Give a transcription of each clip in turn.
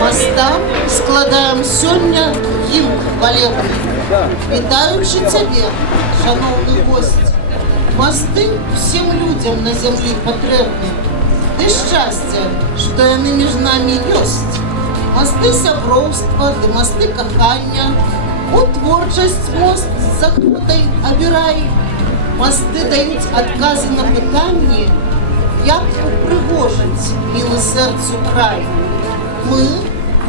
Мостам складаем сёння гімн хвалебны, вітаючы цябе, шановны гость. Мосты всем людям на землі патрэбны. Ды шчасце, што яны між намі ёсць. Мосты сяброўства, ды мосты кахання. У творчасць мост з захотай абірай. Мосты даюць адказы на пытанні, як упрыгожыць мілы сэрцу край. Мы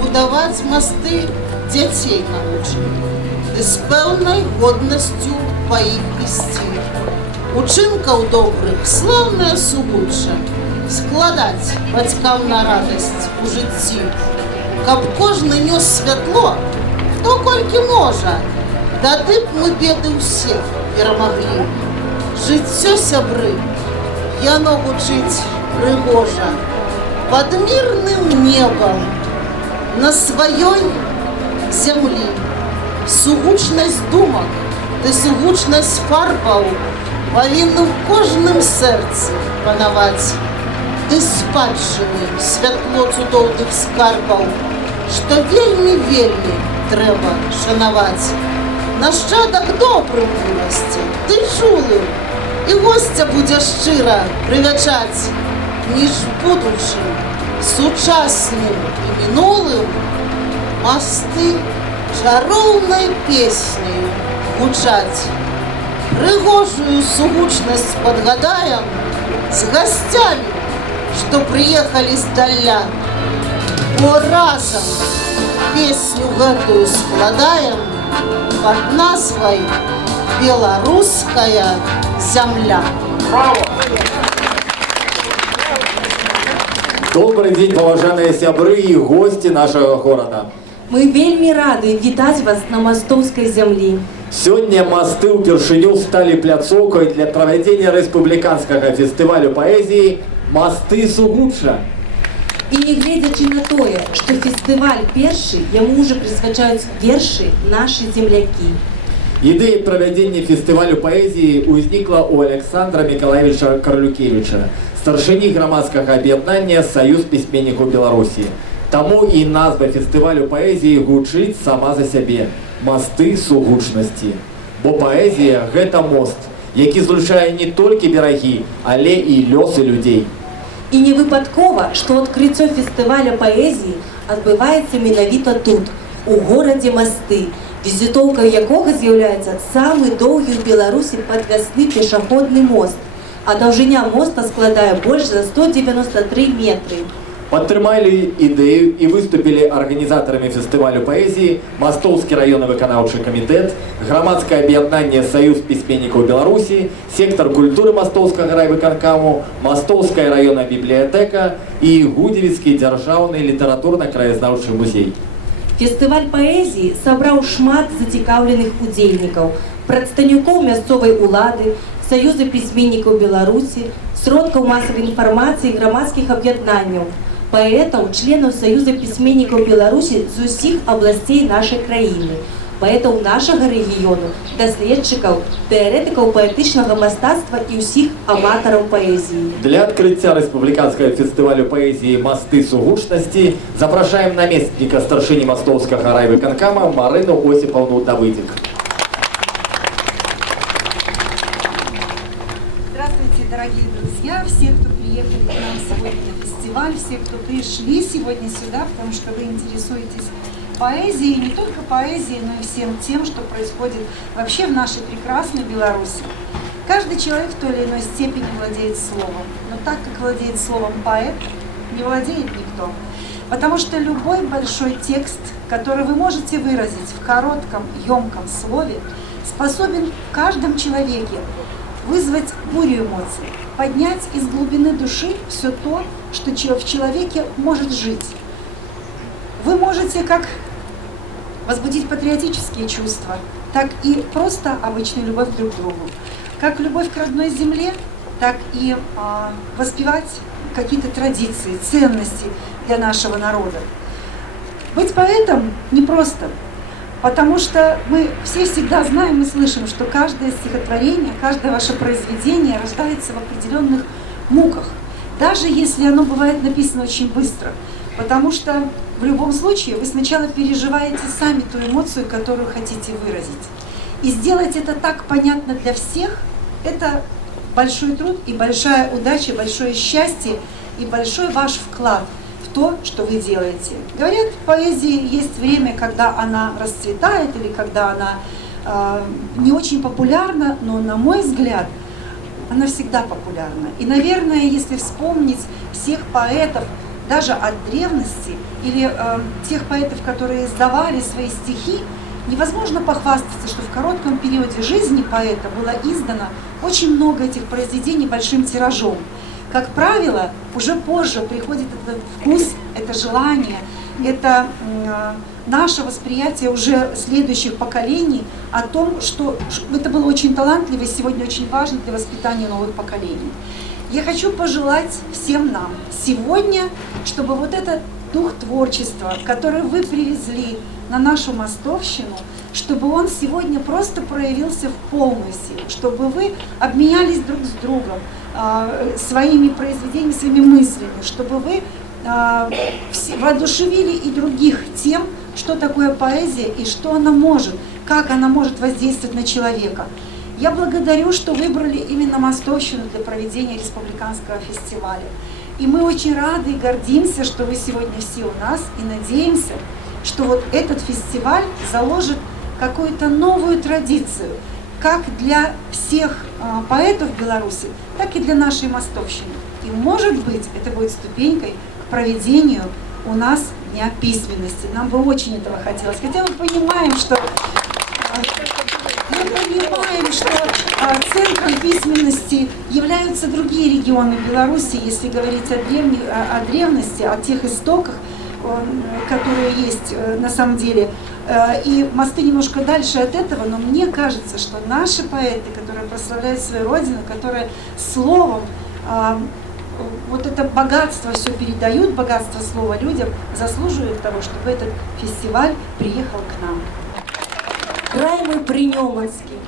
будаваць мосты дзяцей навучым, ды з пэўнай годнасцю па іх ісці. Учынкаў добрых слаўная сугучча, складаць бацькам на радасць у жыцці. Каб кожны нёс святло, хто колькі можа, тады б мы беды ўсіх перамаглі. Жыццё, сябры, яно гучыць прыгожа, пад мірным небам, на сваёй зямлі. Сугучнасць думак ды сугучнасць фарбаў павінна ў кожным сэрцы панаваць. Ды спадчыны святло цудоўных скарбаў, што вельмі трэба шанаваць. Нашчадак добрым вырасце, ты чулым, і госця будзе шчыра прывячаць. Між будучым, сучасным і мінулым мосты чароўнай песняй гучаць. Прыгожую сугучнасць падгадаем з гасцямі, што прыехалі здаля. Бо разам песню гэтую складаем пад назвай «Беларуская зямля». Добрый день, паважаныя сябры і госці нашага горада. Мы вельмі рады вітаць вас на мастоўскай зямлі. Сёння мосты ўпершыню сталі пляцоўкай для правядзення рэспубліканскага фестывалю паэзіі «Мосты сугучча». І нягледзячы на тое, што фестываль першы, яму ўжо прысвячаюць вершы нашы землякі. Ідэя правядзення фестывалю паэзіі ўзнікла ў Александра Миколаевича Карлюкевича, старшыні грамадскага аб'яднання «Саюз пісьменнікаў Беларусі». Таму і назва фестывалю паэзіі гучыць сама за сябе – «Мосты сугучнасці». Бо паэзія – гэта мост, які злучае не толькі берагі, але і лёсы людзей. І не выпадкова, што адкрыццё фестываля паэзіі адбываецца менавіта тут, у горадзе Масты, візітоўкай якога з'яўляецца самы доўгі ў Беларусі падвязны пешаходны мост, а даўжыня моста складае больш за 193 метры. Падтрымалі ідэю і выступілі арганізатарамі фестывалю паэзіі Мастоўскі раённы выканаўчы камітэт, грамадскае аб'яднанне «Саюз пісьменнікаў Беларусі», сектар культуры Мастоўскага райвыканкаму, Мастоўская раённая бібліятэка і Гудзівіцкі дзяржаўны літаратурна-краязнаўчы музей. Фестываль паэзіі сабраў шмат зацікаўленых удзельнікаў, прадстаўнікоў мясцовай улады, Саюза пісьменнікаў Беларусі, сродкаў масавай інфармацыі і грамадскіх аб'яднанняў, паэтаў, членаў Саюза пісьменнікаў Беларусі з усіх абласцей нашай краіны, паэтаў нашага рэгіёну, даследчыкаў, тэарэтыкаў паэтычнага мастацтва і ўсіх аматараў паэзіі. Для адкрыцця рэспубліканскага фестывалю паэзіі «Мосты сугучнасці» запрашаем намесніка старшыні Мастоўскага райвыканкама Марыну Осіпаўну Давыдзік. Дорогие друзья, все, кто приехали к нам сегодня на фестиваль, все, кто пришли сегодня сюда, потому что вы интересуетесь поэзией, не только поэзией, но и всем тем, что происходит вообще в нашей прекрасной Беларуси. Каждый человек в той или иной степени владеет словом, но так как владеет словом поэт, не владеет никто. Потому что любой большой текст, который вы можете выразить в коротком, емком слове, способен в каждом человеке вызвать бурю эмоций, поднять из глубины души все то, что в человеке может жить. Вы можете как возбудить патриотические чувства, так и просто обычную любовь друг к другу. Как любовь к родной земле, так и воспевать какие-то традиции, ценности для нашего народа. Быть поэтом непросто. Потому что мы все всегда знаем и слышим, что каждое стихотворение, каждое ваше произведение рождается в определенных муках, даже если оно бывает написано очень быстро. Потому что в любом случае вы сначала переживаете сами ту эмоцию, которую хотите выразить. И сделать это так понятно для всех – это большой труд и большая удача, большое счастье и большой ваш вклад в то, что вы делаете. Говорят, в поэзии есть время, когда она расцветает или когда она не очень популярна, но, на мой взгляд, она всегда популярна. И, наверное, если вспомнить всех поэтов, даже от древности, или тех поэтов, которые издавали свои стихи, невозможно похвастаться, что в коротком периоде жизни поэта было издано очень много этих произведений большим тиражом. Как правило, уже позже приходит этот вкус, это желание, это наше восприятие уже следующих поколений о том, что это было очень талантливо и сегодня очень важно для воспитания новых поколений. Я хочу пожелать всем нам сегодня, чтобы вот этот дух творчества, который вы привезли на нашу Мостовщину, чтобы он сегодня просто проявился в полной силе, чтобы вы обменялись друг с другом своими произведениями, своими мыслями, чтобы вы воодушевили и других тем, что такое поэзия и что она может, как она может воздействовать на человека. Я благодарю, что выбрали именно Мостовщину для проведения республиканского фестиваля. И мы очень рады и гордимся, что вы сегодня все у нас, и надеемся, что вот этот фестиваль заложит какую-то новую традицию, как для всех поэтов Беларуси, так и для нашей Мостовщины. И, может быть, это будет ступенькой к проведению у нас Дня письменности. Нам бы очень этого хотелось. Хотя мы понимаем, что центром письменности являются другие регионы Беларуси, если говорить о древности, о тех истоках, которые есть на самом деле. И мосты немножко дальше от этого, но мне кажется, что наши поэты, которые прославляют свою родину, которые словом вот это богатство все передают, богатство слова людям, заслуживают того, чтобы этот фестиваль приехал к нам. Край мой Принеманский,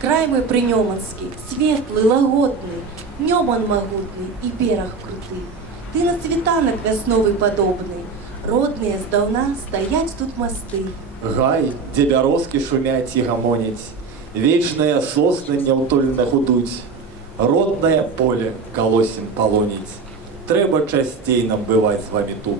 край мой Принеманский, светлый, лагодный, днем он могутный и берег крутый. Ты на цветанок весновый подобный, родные сдавна стоять тут мосты. Гай, где бярозкі шумять і гамоняць, вечныя сосны няўтульна гудуць, роднае поле колосем полоніць. Трэба часцей нам бываць з вами тут.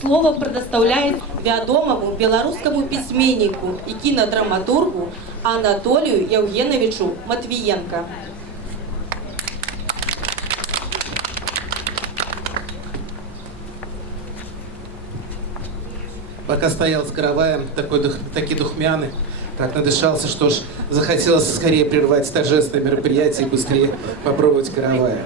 Слово предоставляет вядомому белорусскому письменнику и кинодраматургу Анатолию Евгеновичу Матвиенко. Пока стоял с караваем, такие духмяны, так надышался, что ж захотелось скорее прервать торжественное мероприятие и быстрее попробовать каравая.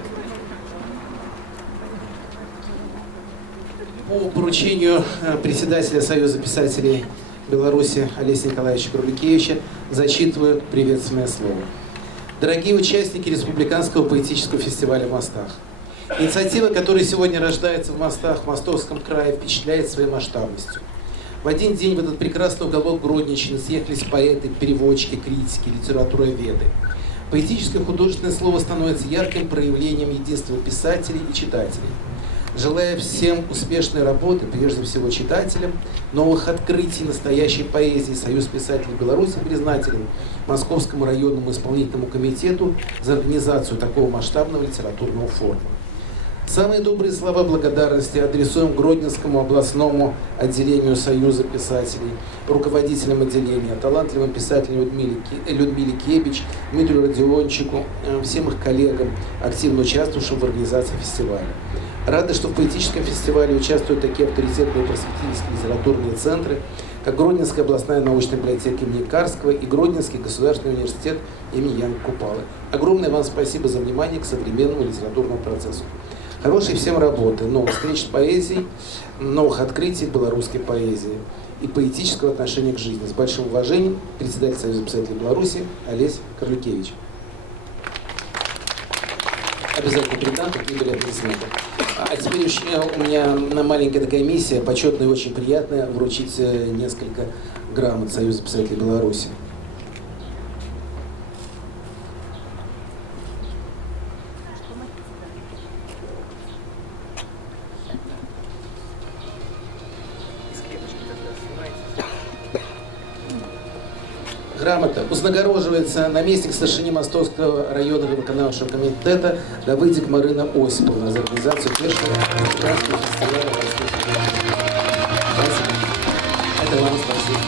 По поручению председателя Союза писателей Беларуси Олеся Николаевича Круликевича зачитываю приветственное слово. Дорогие участники Республиканского поэтического фестиваля в Мостах, инициатива, которая сегодня рождается в Мостах, в Московском крае, впечатляет своей масштабностью. В один день в этот прекрасный уголок Гродненщины съехались поэты, переводчики, критики, литературоведы. Поэтическое художественное слово становится ярким проявлением единства писателей и читателей. Желаю всем успешной работы, прежде всего читателям, новых открытий настоящей поэзии, Союз писателей Беларуси признателен Московскому районному исполнительному комитету за организацию такого масштабного литературного форума. Самые добрые слова благодарности адресуем Гродненскому областному отделению Союза писателей, руководителям отделения, талантливым писателям Людмиле Кебич, Дмитрию Родиончику, всем их коллегам, активно участвовавшим в организации фестиваля. Рады, что в поэтическом фестивале участвуют такие авторитетные просветительские литературные центры, как Гродненская областная научная библиотека имени Карского и Гродненский государственный университет имени Яна Купалы. Огромное вам спасибо за внимание к современному литературному процессу. Хорошей всем работы, новых встреч с поэзией, новых открытий белорусской поэзии и поэтического отношения к жизни. С большим уважением, председатель Союза писателей Беларуси Олесь Круликевич. Обязательно передам, какие были аплодисменты. А теперь еще у меня маленькая такая миссия, почетная и очень приятная, вручить несколько грамот Союза писателей Беларуси. Грамота вознаграждается наместник старшины Мостовского районного виконавчего комитета Давыдик Марина Осиповна за организацию первого республиканского фестиваля. Спасибо. Это вам спасибо.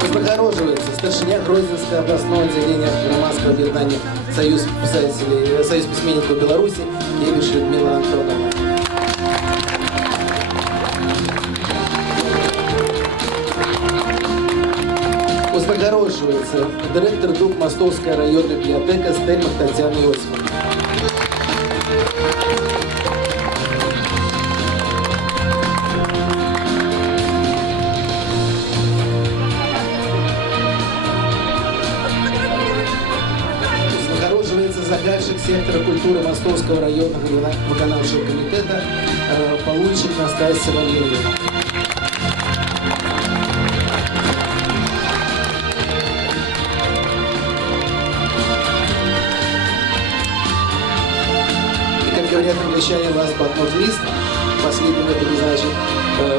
Вознаграждается старшиня Грозненского областного отделения громадского объединения Союз писателей, Союз письменников Беларуси Кебиш Людмила Антоновна. Нагороджується директор ДУК Мостовская районная библиотека Стельмах Татьяна Иосифовна. Нагороджується загальщик сектора культуры Мостовского районного виконавчого комитета Полунчик Настасья Валерьевна. Говорят англичане, last but not least, последним это не значит,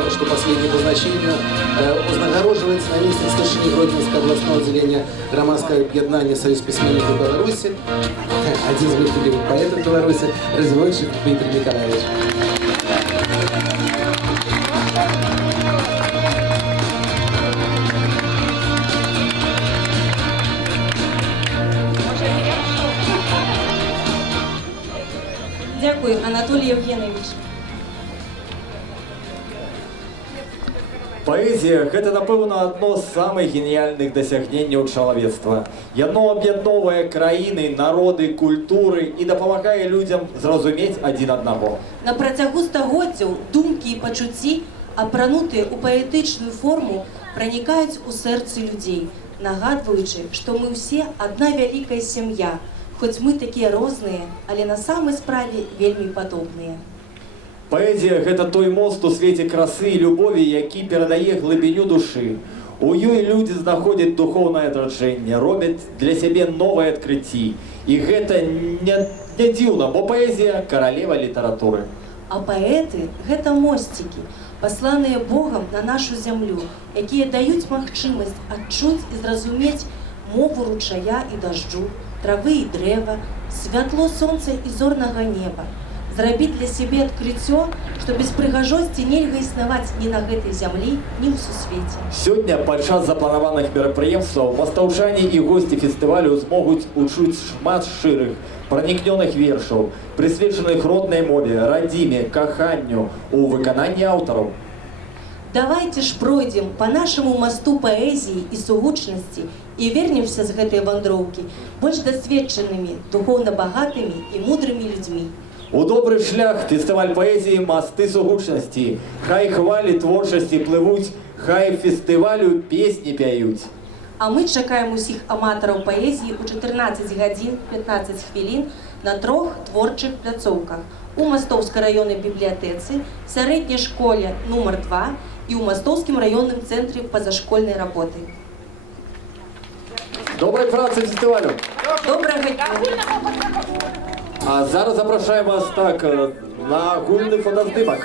что последнее по значению, узнагородживается наместник старшины Гродненского областного отделения Громадского объединения Союз письменников Беларуси, один из моих любимых поэтов Беларуси, Разводчик Дмитрий Николаевич. Дякую, Анатолій Євгенович. Паэзія – гэта, напэўна, адно з самых геніяльных дасягненняў чалавецтва. Яно аб'ядноўвае краіны, народы, культуры і дапамагае людзям зразумець адзін аднаго. На працягу стагоддзяў думкі і пачуцці, апранутыя ў паэтычную форму, пранікаюць у сэрцы людзей, нагадваючы, што мы ўсе адна вялікая сям'я, хоць мы такія розныя, але на самай справе вельмі падобныя. Паэзія – гэта той мост у свеце красы і любові, які перадае глыбіню душы. У ёй людзі знаходзяць духоўнае адраджэнне, робяць для сябе новыя адкрыцці. І гэта не дзіўна, бо паэзія – каралева літаратуры. А паэты – гэта мосцікі, пасланыя Богам на нашу зямлю, якія даюць магчымасць адчуць і зразумець мову ручая і дажджу, травы і дрэва, святло сонца і зорнага неба. Зрабіць для сябе адкрыццё, што без прыгажосці нельга існаваць ні на гэтай зямлі, ні ў сусвеце. Сёння падчас запланаваных мерапрыемстваў мастаўчане і госці фестывалю змогуць учуць шмат шчырых, пранікнёных вершаў, прысвечаных роднай мове, радзіме, каханню у выкананні аўтараў. Давайте ж пройдзем па нашаму масту паэзіі і сугучнасці і вернемся з гэтай вандроўкі больш дасведчанымі, духоўна багатымі і мудрымі людзьмі. У добры шлях фестываль паэзіі «Масты сугучнасці». Хай хвалі творчасці плывуць, хай фестывалю песні пяюць. А мы чакаем усіх аматараў паэзіі ў 14 гадзін 15 хвілін на 3 творчых пляцоўках у Мастовскай раённай бібліятэцы, сярэдняй школе нумар 2 і ў Мастовскім раённым цэнтры пазашкольнай работы. Добрай працы фестывалю! Добрага дня! А зараз запрашаем вас так на агульны фотаздымак.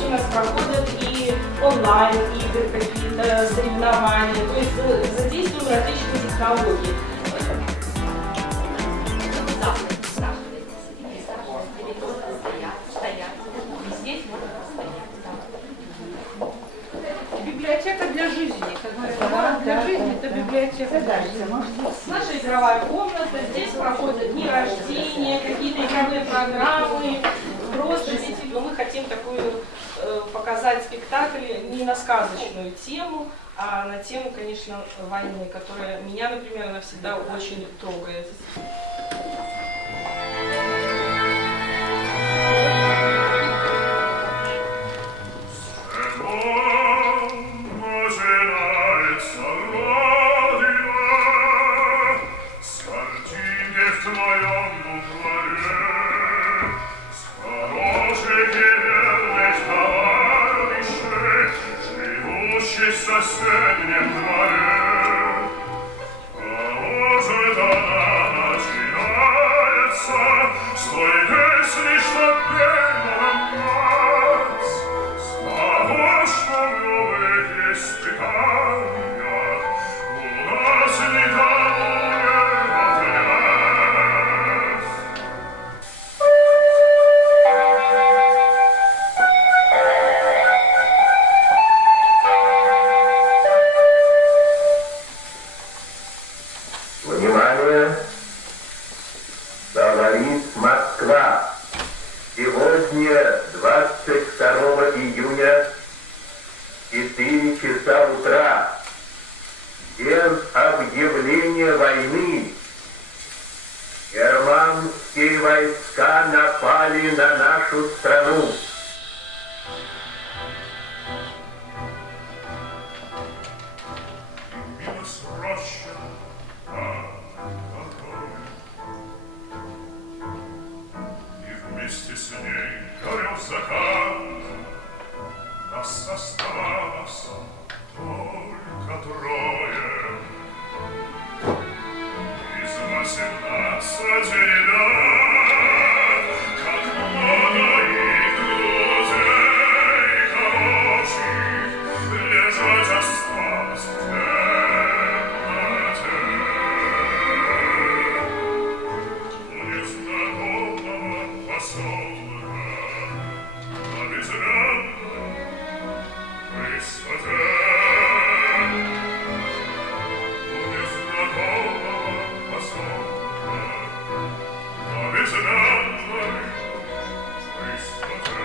здесь у нас проходят и онлайн-игры, какие-то соревнования, то есть задействуем различные технологии. Библиотека для жизни, как говорят, для жизни это библиотека. Наша игровая комната, здесь проходят дни рождения, какие-то игровые программы, просто действительно мы хотим такую показать спектакль не на сказочную тему, а на тему, конечно, войны, которая меня, например, она всегда очень трогает. Соседнем дворе, может, она начинается с той песни, что пела нам мать, с того, что в новых испытаниях у нас никому не ответ. Внимание! Говорит Москва. Сегодня, 22 июня, 4 часа утра, день объявления войны. Германские войска напали на нашу страну. Минус роща, и вместе с ней горел закат. Нас оставалось только трое. Из 18 ребят, как много их друзей хороших, лежать осталось в темноте. У незнакомого поселка на безымянной высоте. У незнакомого поселка на безымянной высоте.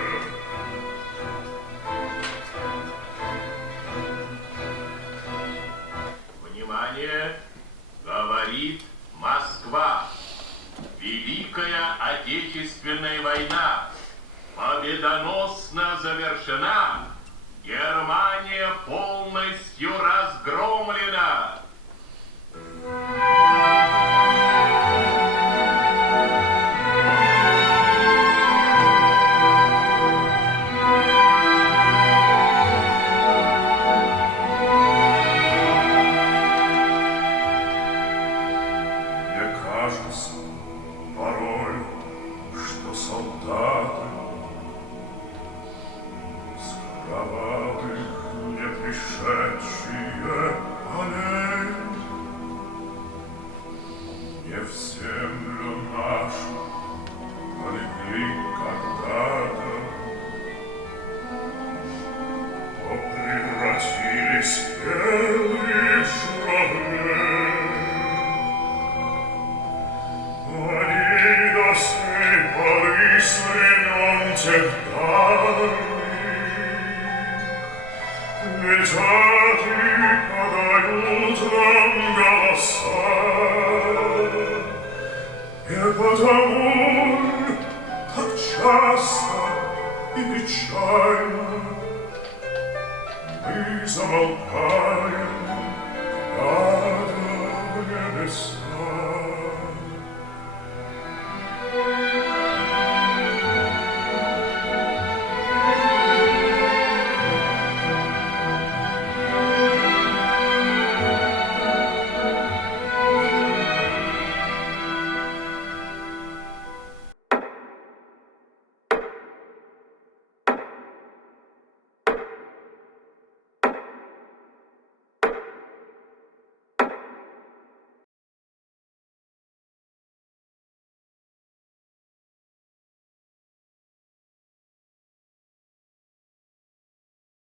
Внимание! Говорит Москва. Великая Отечественная война победоносно завершена. Германия полностью разгромлена. Мне кажется порой, что солдаты с кровавых не пришедшие полей не в землю нашу полегли когда-то, но превратились в белых журавлей. Они до сей поры с времен тех давних летят и подают нам голоса. И потому, как часто и печально мы замолкаем, глядя в небеса.